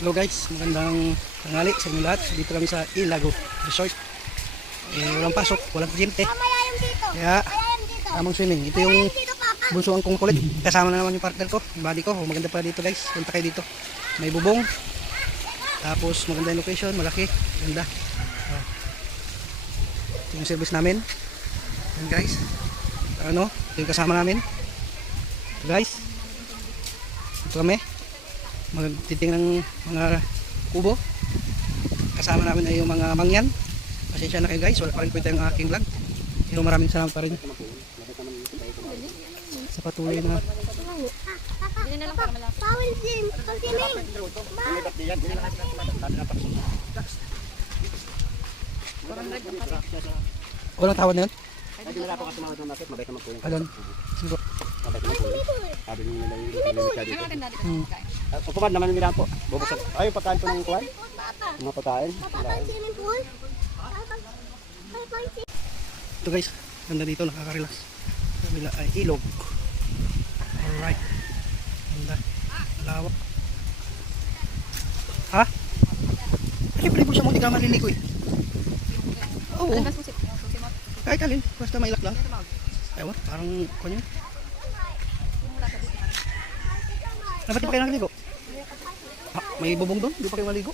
Hello guys, magandang tanghali sa inyo lahat. Dito kami sa Ilago Resort. Walang pasok, walang kuryente. Kaya tamang swimming. Ito yung bunsuan kong kulit. Kasama na naman yung partner ko, yung buddy ko. Maganda pala dito guys, punta kayo dito. May bubong. Tapos maganda yung location, malaki, ganda. Ito yung service namin. Yan guys. Ano, ito yung kasama namin. Ito guys. Ito kami. Magtiting ng mga kubo. Kasama namin ay yung mga mangyan. Pasensya na kayo guys, wala pa rin kwenta yung aking vlog. Pero maraming salamat pa rin sa patuloy na walang tawad na yun? Alon? Siguro. Upumad naman yung nila po. Ay, pagkain po ng kuwan. Mga pagkain. Ito guys, ganda dito, nakaka-relax. Kabila ay ilog. Alright. Ganda. Lawak. Ha? Siyempre po siya mo, hindi ka maliligo eh. Oo. Kahit alin, basta mailak lang. Ewan, parang kanya. Dapat di pa kayo naligo? Ha, may bubong doon, di pa kayo maligo?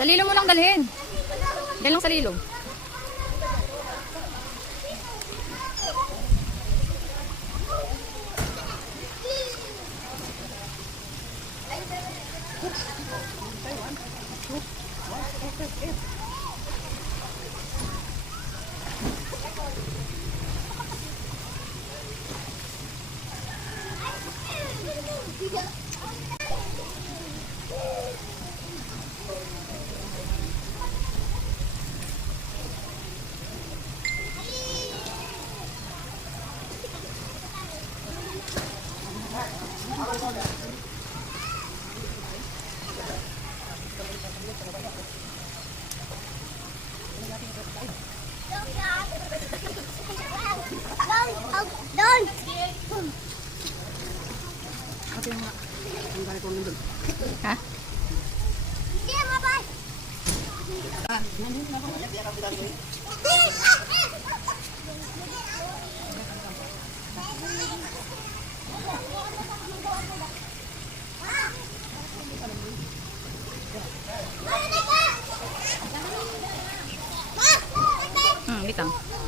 Sa lilong mo lang dalhin. Yan lang sa lilong. Ha? Bitang.